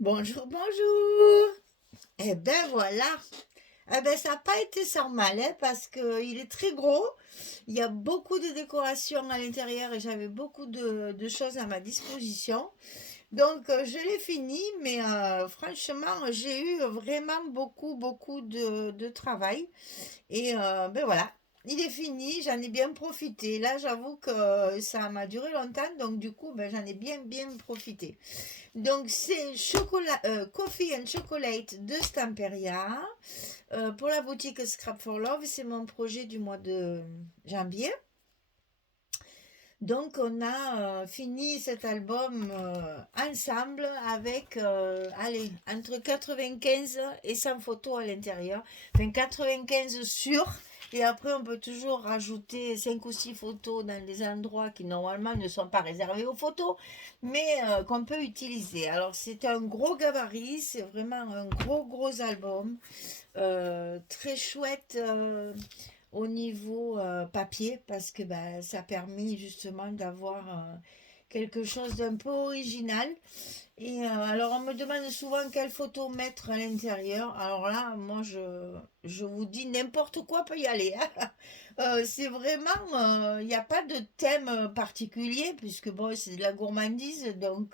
Bonjour, bonjour. Eh ben voilà. Eh ben ça n'a pas été sans mal, hein, parce qu'il est très gros. Il y a beaucoup de décorations à l'intérieur et j'avais beaucoup de choses à ma disposition. Donc je l'ai fini, mais franchement, j'ai eu vraiment beaucoup de travail. Et ben voilà, il est fini, j'en ai bien profité. Là, j'avoue que ça m'a duré longtemps, donc du coup, ben, j'en ai bien profité. Donc c'est Coffee and Chocolate de Stamperia pour la boutique Scrap for Love. C'est mon projet du mois de janvier. Donc on a fini cet album ensemble avec, allez, entre 95 et 100 photos à l'intérieur. Enfin 95 sur. Et après, on peut toujours rajouter 5 ou 6 photos dans des endroits qui normalement ne sont pas réservés aux photos, mais qu'on peut utiliser. Alors, c'est un gros gabarit, c'est vraiment un gros album. Très chouette au niveau papier parce que bah, ça permet justement d'avoir quelque chose d'un peu original. Et alors on me demande souvent quelle photo mettre à l'intérieur. Alors là, moi je vous dis n'importe quoi peut y aller, hein. C'est vraiment, il n'y a pas de thème particulier puisque bon, c'est de la gourmandise, donc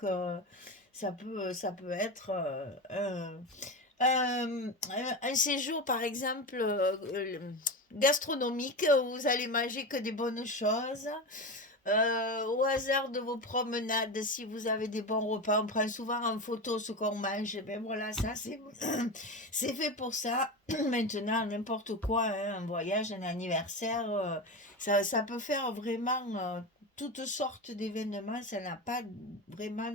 ça peut être un séjour, par exemple, gastronomique, où vous allez manger que des bonnes choses. Au hasard de vos promenades, si vous avez des bons repas, on prend souvent en photo ce qu'on mange. Et ben voilà, ça c'est c'est fait pour ça. Maintenant, n'importe quoi, hein, un voyage, un anniversaire, ça peut faire vraiment toutes sortes d'événements. Ça n'a pas vraiment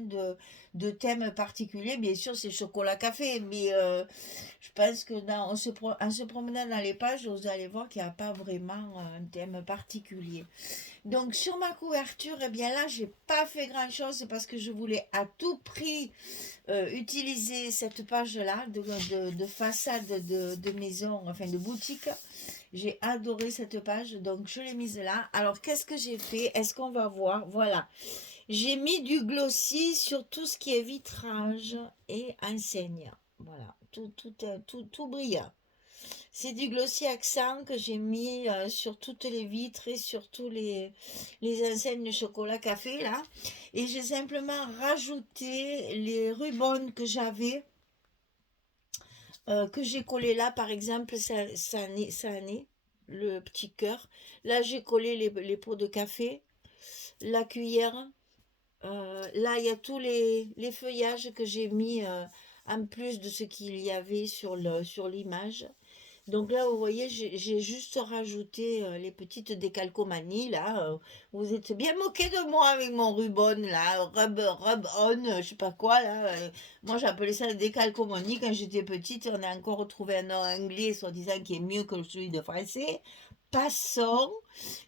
de thème particulier. Bien sûr, c'est chocolat café, mais je pense que en se promenant dans les pages, vous allez voir qu'il n'y a pas vraiment un thème particulier. Donc sur ma couverture, eh bien là, j'ai pas fait grand-chose parce que je voulais à tout prix utiliser cette page-là de façade de maison, enfin de boutique. J'ai adoré cette page, donc je l'ai mise là. Alors qu'est-ce que j'ai fait? Est-ce qu'on va voir? Voilà. J'ai mis du glossy sur tout ce qui est vitrage et enseigne. Voilà, tout brillant. C'est du glossy accent que j'ai mis sur toutes les vitres et sur tous les enseignes de chocolat café là. Et j'ai simplement rajouté les rubans que j'avais, que j'ai collé là. Par exemple, ça en est, le petit cœur. Là, j'ai collé les pots de café, la cuillère. Là, il y a tous les feuillages que j'ai mis en plus de ce qu'il y avait sur l'image. Donc là, vous voyez, j'ai juste rajouté les petites décalcomanies, là. Vous êtes bien moqué de moi avec mon ruban, là. Rub on, je sais pas quoi, là. Moi, j'appelais ça décalcomanie quand j'étais petite. On a encore retrouvé un nom anglais, soi-disant, qui est mieux que celui de français. Passons.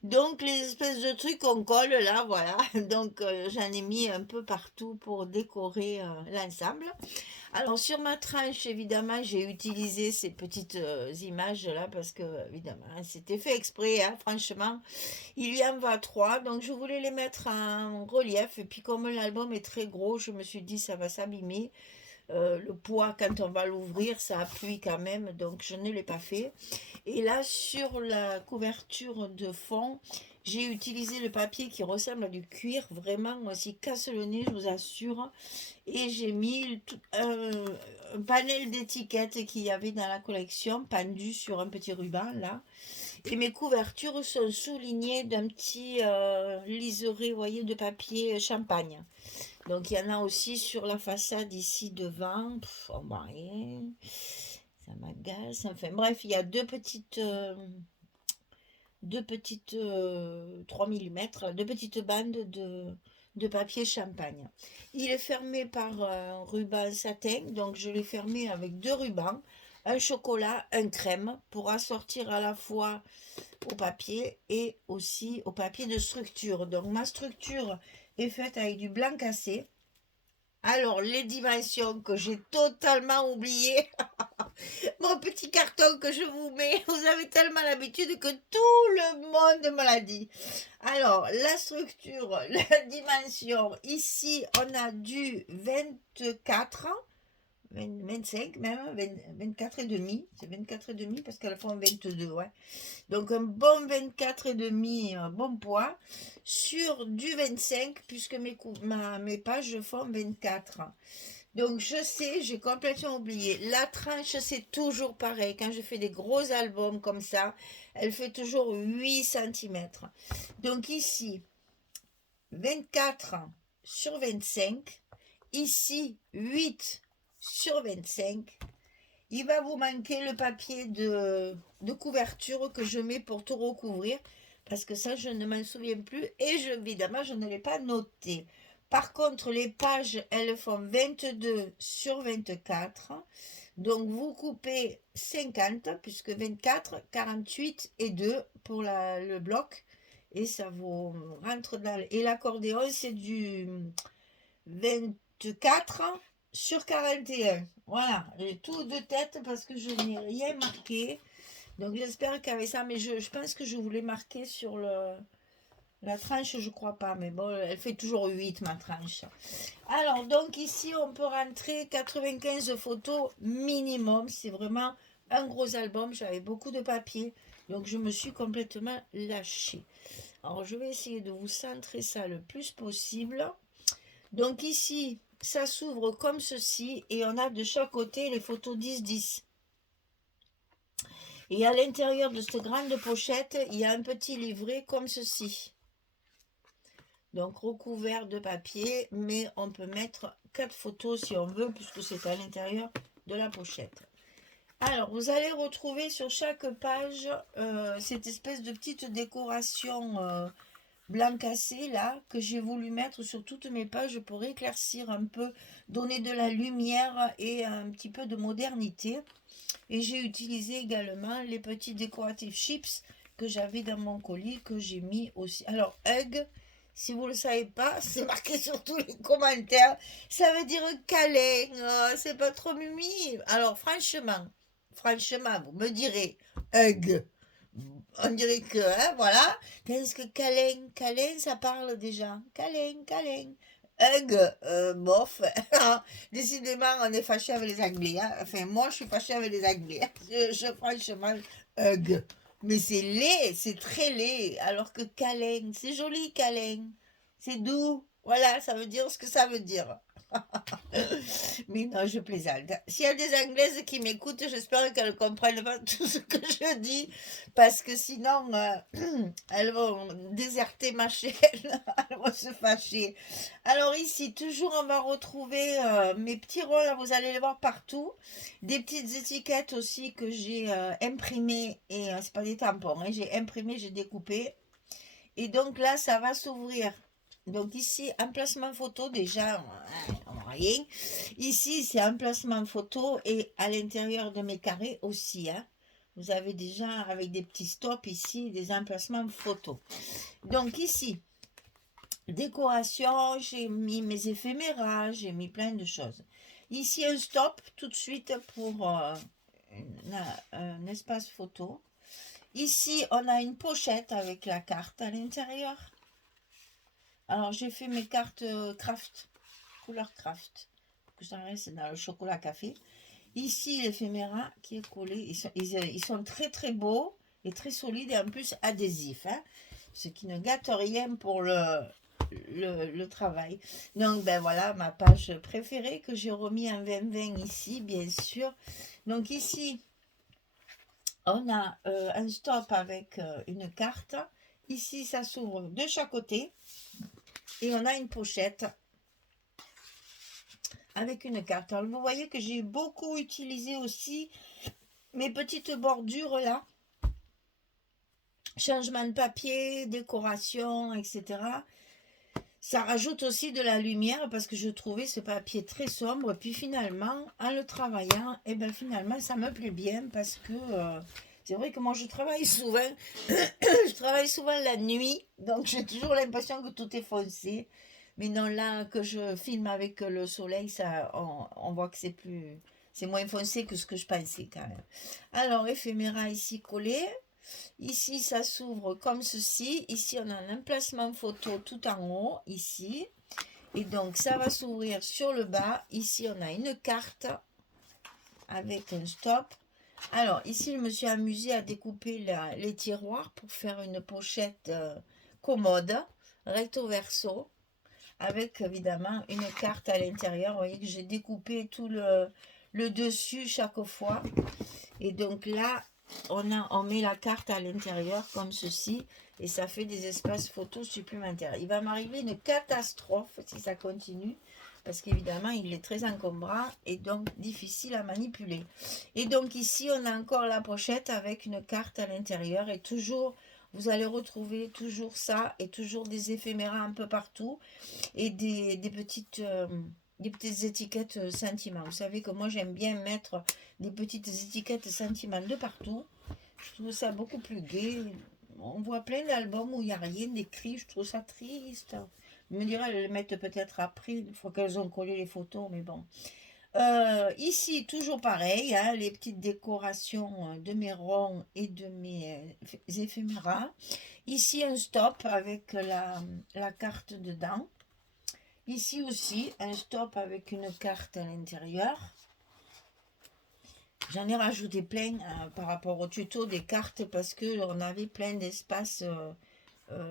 Donc, les espèces de trucs qu'on colle, là, voilà. Donc, j'en ai mis un peu partout pour décorer l'ensemble. Alors sur ma tranche, évidemment, j'ai utilisé ces petites images-là parce que, évidemment, c'était fait exprès, hein, franchement. Il y en va trois, donc je voulais les mettre en relief. Et puis comme l'album est très gros, je me suis dit ça va s'abîmer. Le poids, quand on va l'ouvrir, ça appuie quand même, donc je ne l'ai pas fait. Et là, sur la couverture de fond, j'ai utilisé le papier qui ressemble à du cuir, vraiment aussi casse le nez, je vous assure. Et j'ai mis un panel d'étiquettes qu'il y avait dans la collection, pendu sur un petit ruban là. Et mes couvertures sont soulignées d'un petit liseré, vous voyez, de papier champagne. Donc il y en a aussi sur la façade ici devant. Pff, oh, bah, ça m'agace. Enfin bref, il y a deux petites 3 mm, deux petites bandes de papier champagne. Il est fermé par un ruban satin, donc je l'ai fermé avec deux rubans, un chocolat, un crème, pour assortir à la fois au papier et aussi au papier de structure. Donc ma structure est faite avec du blanc cassé. Alors, les dimensions que j'ai totalement oubliées, mon petit carton que je vous mets, vous avez tellement l'habitude que tout le monde me l'a dit. Alors, la structure, la dimension, ici, on a du 24 25 même, 24 et demi, c'est 24 et demi parce qu'elles font 22, ouais. Donc un bon 24 et demi, bon poids, sur du 25, puisque mes pages font 24. Donc je sais, j'ai complètement oublié. La tranche, c'est toujours pareil. Quand je fais des gros albums comme ça, elle fait toujours 8 cm. Donc ici, 24 sur 25. Ici, 8 sur 25. Il va vous manquer le papier de couverture que je mets pour tout recouvrir. Parce que ça, je ne m'en souviens plus. Et évidemment, je ne l'ai pas noté. Par contre, les pages, elles font 22 sur 24. Donc, vous coupez 50, puisque 24, 48 et 2 pour le bloc. Et ça vous rentre dans... Et l'accordéon, c'est du 24 sur 41. Voilà, j'ai tout de tête parce que je n'ai rien marqué. Donc j'espère qu'avec ça, mais je pense que je voulais marquer sur la tranche, je crois pas, mais bon, elle fait toujours 8 ma tranche. Alors, donc ici, on peut rentrer 95 photos minimum. C'est vraiment un gros album. J'avais beaucoup de papier, donc je me suis complètement lâchée. Alors, je vais essayer de vous centrer ça le plus possible. Donc ici, ça s'ouvre comme ceci et on a de chaque côté les photos 10-10. Et à l'intérieur de cette grande pochette, il y a un petit livret comme ceci. Donc recouvert de papier, mais on peut mettre 4 photos si on veut, puisque c'est à l'intérieur de la pochette. Alors, vous allez retrouver sur chaque page cette espèce de petite décoration blanc cassé là, que j'ai voulu mettre sur toutes mes pages pour éclaircir un peu, donner de la lumière et un petit peu de modernité. Et j'ai utilisé également les petits décoratifs chips que j'avais dans mon colis, que j'ai mis aussi. Alors, Hug, si vous ne le savez pas, c'est marqué sur tous les commentaires. Ça veut dire câlin, c'est pas trop mimi. Alors, franchement, vous me direz, Hug, on dirait que, hein, voilà. Qu'est-ce que câlin, ça parle déjà. Câlin. Hug, bof. Décidément, on est fâché avec les Anglais. Hein. Enfin, moi, je suis fâché avec les Anglais. Franchement, hug. Mais c'est laid, c'est très laid. Alors que câlin, c'est joli, câlin. C'est doux. Voilà, ça veut dire ce que ça veut dire. Mais non, je plaisante. S'il y a des Anglaises qui m'écoutent, j'espère qu'elles comprennent pas tout ce que je dis, parce que sinon, elles vont déserter ma chaîne, elles vont se fâcher. Alors ici, toujours, on va retrouver mes petits rôles, vous allez les voir partout. Des petites étiquettes aussi que j'ai imprimées, et c'est pas des tampons, hein, j'ai imprimé, j'ai découpé. Et donc là, ça va s'ouvrir. Donc ici, emplacement photo, déjà, rien. Ici, c'est emplacement photo et à l'intérieur de mes carrés aussi. Hein. Vous avez déjà, avec des petits stops ici, des emplacements photo. Donc ici, décoration, j'ai mis mes éphéméras, j'ai mis plein de choses. Ici, un stop tout de suite pour un espace photo. Ici, on a une pochette avec la carte à l'intérieur. Alors, j'ai fait mes cartes craft, couleur craft, que j'en reste dans le chocolat café. Ici, l'éphéméra qui est collé. Ils sont très, très beaux et très solides et en plus adhésifs. Hein, ce qui ne gâte rien pour le travail. Donc, ben voilà, ma page préférée que j'ai remis en 2020 ici, bien sûr. Donc, ici, on a un stop avec une carte. Ici, ça s'ouvre de chaque côté. Et on a une pochette avec une carte. Alors, vous voyez que j'ai beaucoup utilisé aussi mes petites bordures là. Changement de papier, décoration, etc. Ça rajoute aussi de la lumière parce que je trouvais ce papier très sombre. Puis finalement, en le travaillant, et ben finalement, ça me plaît bien parce que c'est vrai que moi, je travaille souvent. Je travaille souvent la nuit, donc j'ai toujours l'impression que tout est foncé. Mais non, là, que je filme avec le soleil, ça, on voit que c'est moins foncé que ce que je pensais quand même. Alors, éphéméra ici collé. Ici, ça s'ouvre comme ceci. Ici, on a un emplacement photo tout en haut, ici. Et donc, ça va s'ouvrir sur le bas. Ici, on a une carte. avec un stop. Alors, ici, je me suis amusée à découper les tiroirs pour faire une pochette commode, recto verso, avec évidemment une carte à l'intérieur. Vous voyez que j'ai découpé tout le dessus chaque fois. Et donc là, on met la carte à l'intérieur comme ceci. Et ça fait des espaces photos supplémentaires. Il va m'arriver une catastrophe si ça continue. Parce qu'évidemment, il est très encombrant et donc difficile à manipuler. Et donc ici, on a encore la pochette avec une carte à l'intérieur. Et toujours, vous allez retrouver toujours ça et toujours des éphéméras un peu partout. Et des petites étiquettes sentiments. Vous savez que moi, j'aime bien mettre des petites étiquettes sentiments de partout. Je trouve ça beaucoup plus gai. On voit plein d'albums où il n'y a rien d'écrit. Je trouve ça triste. Je me dirais, elles le mettent peut-être après, une fois qu'elles ont collé les photos, mais bon. Ici, toujours pareil, hein, les petites décorations de mes ronds et de mes éphéméras. Ici, un stop avec la carte dedans. Ici aussi, un stop avec une carte à l'intérieur. J'en ai rajouté plein par rapport au tuto des cartes parce qu'on avait plein d'espaces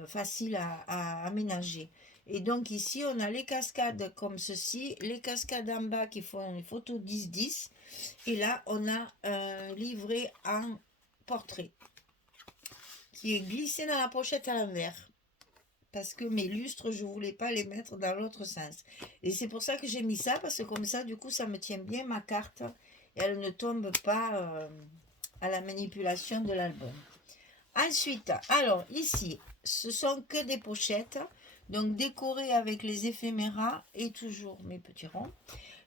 faciles à aménager. Et donc ici, on a les cascades comme ceci, les cascades en bas qui font une photo 10-10. Et là, on a un livret en portrait qui est glissé dans la pochette à l'envers. Parce que mes lustres, je ne voulais pas les mettre dans l'autre sens. Et c'est pour ça que j'ai mis ça, parce que comme ça, du coup, ça me tient bien ma carte. Et elle ne tombe pas à la manipulation de l'album. Ensuite, alors ici, ce sont que des pochettes. Donc décorées avec les éphéméras et toujours mes petits ronds.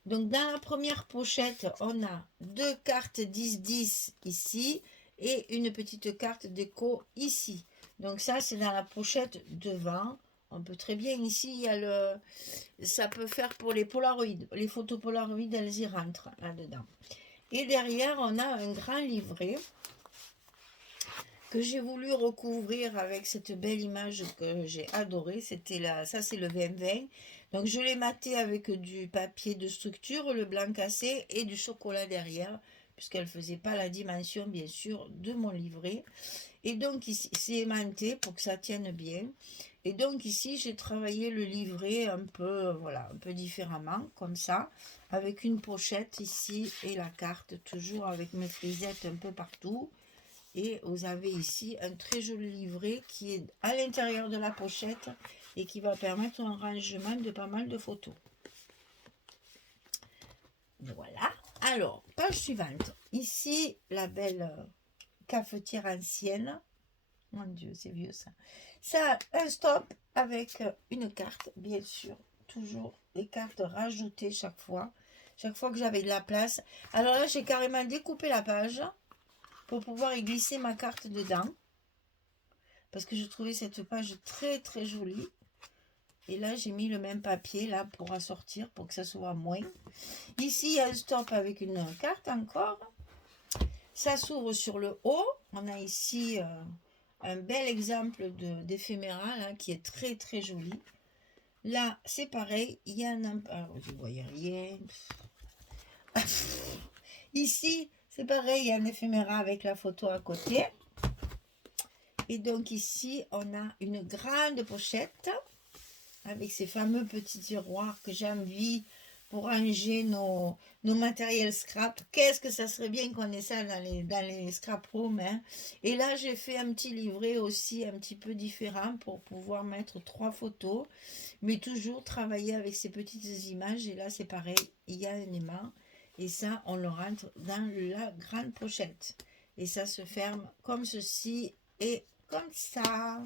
Donc dans la première pochette, on a deux cartes 10-10 ici et une petite carte déco ici. Donc ça, c'est dans la pochette devant. On peut très bien, ici, il y a ça peut faire pour les polaroïdes. Les photos polaroïdes, elles y rentrent là-dedans. Et derrière, on a un grand livret que j'ai voulu recouvrir avec cette belle image que j'ai adorée. Ça c'est le 2020. Donc je l'ai maté avec du papier de structure, le blanc cassé et du chocolat derrière, puisqu'elle ne faisait pas la dimension bien sûr de mon livret. Et donc ici c'est aimanté pour que ça tienne bien. Et donc ici j'ai travaillé le livret un peu, voilà, un peu différemment, comme ça, avec une pochette ici et la carte, toujours avec mes frisettes un peu partout. Et vous avez ici un très joli livret qui est à l'intérieur de la pochette et qui va permettre un rangement de pas mal de photos. Voilà. Alors, page suivante. Ici, la belle cafetière ancienne. Mon Dieu, c'est vieux ça. Ça a un stop avec une carte, bien sûr. Toujours les cartes rajoutées chaque fois. Chaque fois que j'avais de la place. Alors là, j'ai carrément découpé la page pour pouvoir y glisser ma carte dedans. Parce que je trouvais cette page très très jolie. Et là, j'ai mis le même papier là pour assortir, pour que ça soit moins. Ici, il y a un stop avec une carte encore. Ça s'ouvre sur le haut. On a ici un bel exemple d'éphéméra là, qui est très très joli. Là, c'est pareil. Il y a un... Alors, vous ne voyez rien. Ici, c'est pareil. Il y a un éphéméra avec la photo à côté. Et donc ici, on a une grande pochette avec ces fameux petits tiroirs que j'ai envie pour ranger nos matériels scrap. Qu'est-ce que ça serait bien qu'on ait ça dans les scrap rooms. Hein. Et là, j'ai fait un petit livret aussi un petit peu différent pour pouvoir mettre 3 photos. Mais toujours travailler avec ces petites images. Et là, c'est pareil, il y a un aimant. Et ça, on le rentre dans la grande pochette. Et ça se ferme comme ceci et comme ça.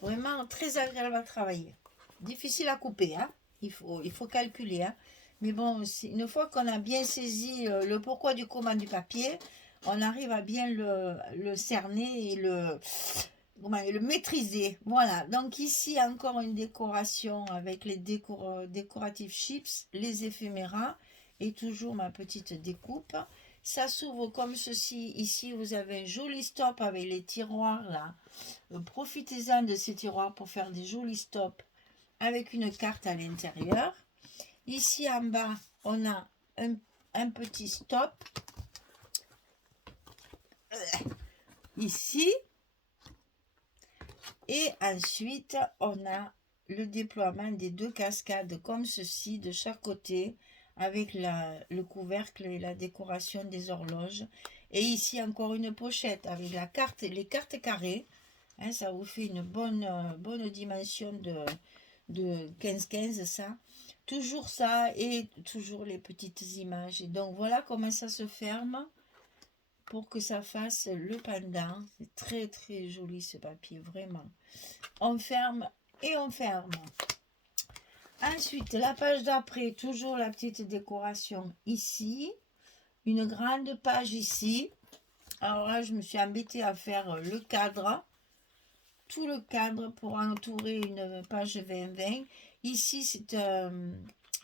Vraiment très agréable à travailler. Difficile à couper, hein. Il faut calculer. Hein. Mais bon, une fois qu'on a bien saisi le pourquoi du comment du papier, on arrive à bien le cerner et le maîtriser. Voilà. Donc ici, encore une décoration avec les décoratifs chips, les éphéméras et toujours ma petite découpe. Ça s'ouvre comme ceci. Ici, vous avez un joli stop avec les tiroirs là. Profitez-en de ces tiroirs pour faire des jolis stops avec une carte à l'intérieur. Ici en bas, on a un un petit stop ici. Et ensuite, on a le déploiement des 2 cascades comme ceci de chaque côté avec le couvercle et la décoration des horloges. Et ici, encore une pochette avec les cartes carrées. Hein, ça vous fait une bonne dimension de 15-15, ça. Toujours ça et toujours les petites images. Et donc, voilà comment ça se ferme pour que ça fasse le pendant. C'est très, très joli ce papier, vraiment. On ferme et on ferme. Ensuite, la page d'après, toujours la petite décoration ici. Une grande page ici. Alors là, je me suis embêtée à faire le cadre. Tout le cadre pour entourer une page 20-20. Ici, c'est un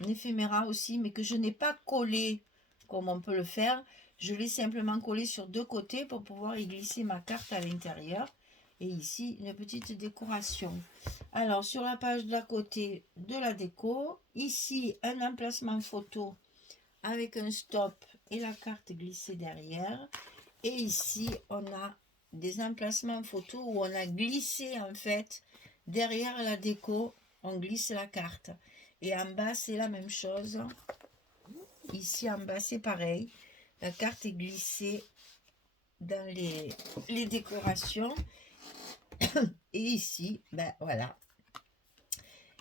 éphéméra aussi, mais que je n'ai pas collé comme on peut le faire. Je l'ai simplement collé sur 2 côtés pour pouvoir y glisser ma carte à l'intérieur. Et ici, une petite décoration. Alors, sur la page d'à côté de la déco, ici, un emplacement photo avec un stop et la carte glissée derrière. Et ici, on a des emplacements photos où on a glissé, en fait, derrière la déco, on glisse la carte. Et en bas, c'est la même chose. Ici, en bas, c'est pareil. La carte est glissée dans les décorations. Et ici, ben voilà,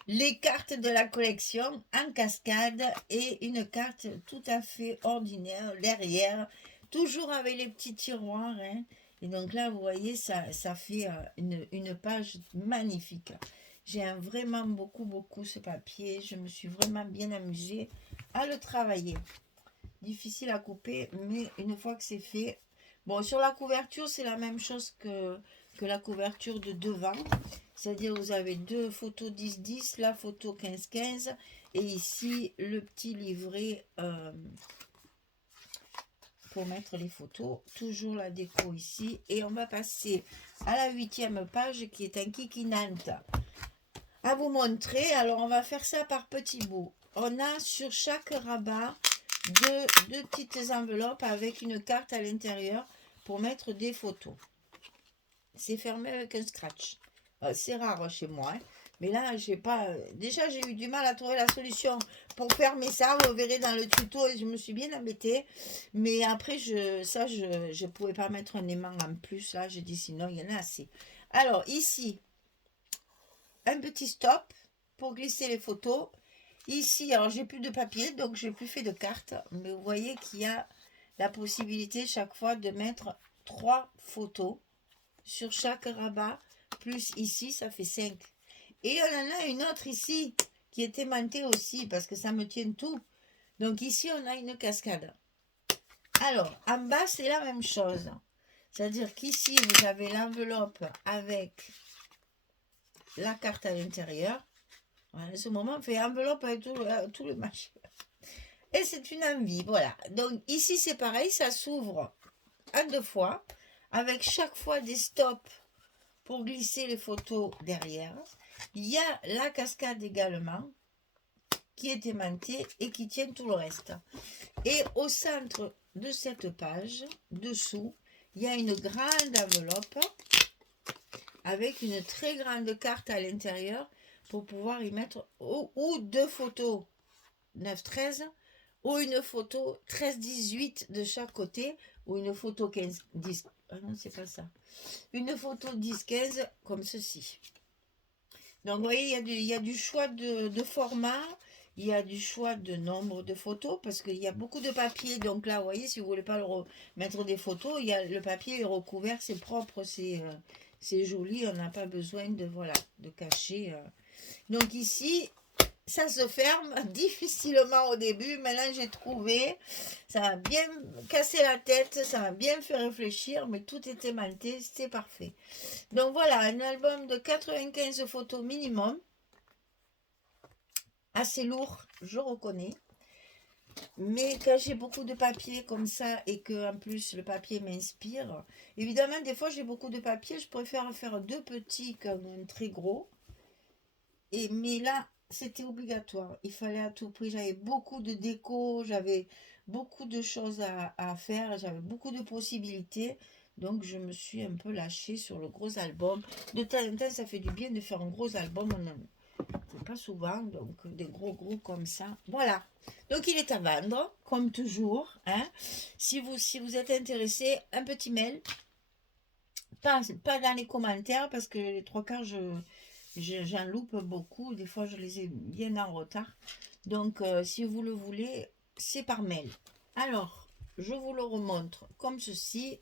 les cartes de la collection en cascade et une carte tout à fait ordinaire derrière, toujours avec les petits tiroirs. Hein. Et donc là, vous voyez, ça fait une page magnifique. J'aime vraiment beaucoup ce papier. Je me suis vraiment bien amusée à le travailler. Difficile à couper, mais une fois que c'est fait... Bon, sur la couverture, c'est la même chose que la couverture de devant. C'est-à-dire, vous avez 2 photos 10-10, la photo 15-15, et ici, le petit livret pour mettre les photos. Toujours la déco ici. Et on va passer à la 8e page, qui est un kikinante à vous montrer. Alors, on va faire ça par petits bouts. On a sur chaque rabat deux petites enveloppes avec une carte à l'intérieur pour mettre des photos. C'est fermé avec un scratch. C'est rare chez moi, hein. Mais là, j'ai pas. Déjà, j'ai eu du mal à trouver la solution pour fermer ça. Vous verrez dans le tuto, et je me suis bien embêtée. Mais après, je pouvais pas mettre un aimant en plus. Là, j'ai dit sinon, il y en a assez. Alors, ici, un petit stop pour glisser les photos. Ici, alors j'ai plus de papier, donc j'ai plus fait de cartes. Mais vous voyez qu'il y a la possibilité chaque fois de mettre 3 photos sur chaque rabat. Plus ici, ça fait 5. Et on en a une autre ici qui est aimantée aussi parce que ça me tient tout. Donc ici, on a une cascade. Alors, en bas, c'est la même chose. C'est-à-dire qu'ici, vous avez l'enveloppe avec la carte à l'intérieur. Voilà, en ce moment, on fait enveloppe avec tout le machin. Et c'est une envie, voilà. Donc ici, c'est pareil, ça s'ouvre en 2 fois, avec chaque fois des stops pour glisser les photos derrière. Il y a la cascade également, qui est aimantée et qui tient tout le reste. Et au centre de cette page, dessous, il y a une grande enveloppe avec une très grande carte à l'intérieur pour pouvoir y mettre ou 2 photos 9-13 ou une photo 13-18 de chaque côté ou une photo 15-10. Ah non, c'est pas ça. Une photo 10-15 comme ceci. Donc, vous voyez, il y a du choix de format, il y a du choix de nombre de photos parce qu'il y a beaucoup de papier. Donc là, vous voyez, si vous ne voulez pas mettre des photos, le papier est recouvert, c'est propre, c'est joli, on n'a pas besoin de cacher. Donc ici, ça se ferme difficilement au début. Maintenant, j'ai trouvé. Ça m'a bien cassé la tête. Ça m'a bien fait réfléchir. Mais tout est aimanté. C'est parfait. Donc voilà, un album de 95 photos minimum. Assez lourd, je reconnais. Mais quand j'ai beaucoup de papier comme ça et que en plus le papier m'inspire, évidemment, des fois j'ai beaucoup de papier. Je préfère faire 2 petits qu'un très gros. Mais là, c'était obligatoire. Il fallait à tout prix. J'avais beaucoup de déco, j'avais beaucoup de choses à faire, j'avais beaucoup de possibilités. Donc, je me suis un peu lâchée sur le gros album. De temps en temps, ça fait du bien de faire un gros album. On n'en fait pas souvent, donc des gros comme ça. Voilà. Donc, il est à vendre, comme toujours, hein. Si vous êtes intéressé, un petit mail. Pas dans les commentaires, parce que les trois quarts, j'en loupe beaucoup. Des fois, je les ai bien en retard. Donc, si vous le voulez, c'est par mail. Alors, je vous le remontre comme ceci.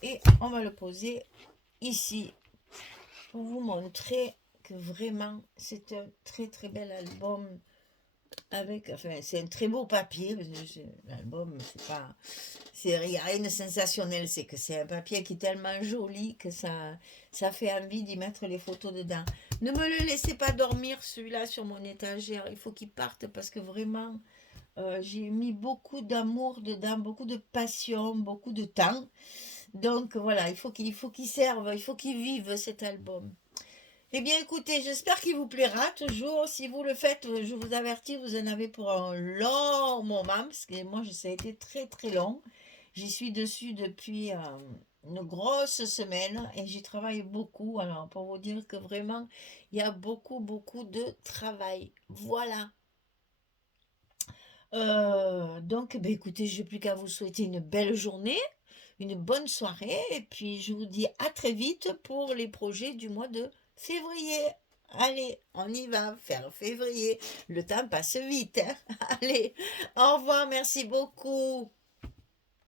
Et on va le poser ici pour vous montrer que vraiment, c'est un très bel album. Enfin, c'est un très beau papier. L'album, c'est pas... Il n'y a rien de sensationnel, c'est que c'est un papier qui est tellement joli que ça fait envie d'y mettre les photos dedans. Ne me le laissez pas dormir, celui-là, sur mon étagère. Il faut qu'il parte parce que vraiment, j'ai mis beaucoup d'amour dedans, beaucoup de passion, beaucoup de temps. Donc voilà, il faut qu'il serve, il faut qu'il vive cet album. Eh bien, écoutez, j'espère qu'il vous plaira toujours. Si vous le faites, je vous avertis, vous en avez pour un long moment, parce que moi, ça a été très long. J'y suis dessus depuis une grosse semaine et j'y travaille beaucoup. Alors, pour vous dire que vraiment, il y a beaucoup de travail. Voilà. Donc, ben, écoutez, je n'ai plus qu'à vous souhaiter une belle journée, une bonne soirée, et puis je vous dis à très vite pour les projets du mois de février. Allez, on y va, faire février. Le temps passe vite, hein. Allez, au revoir, merci beaucoup.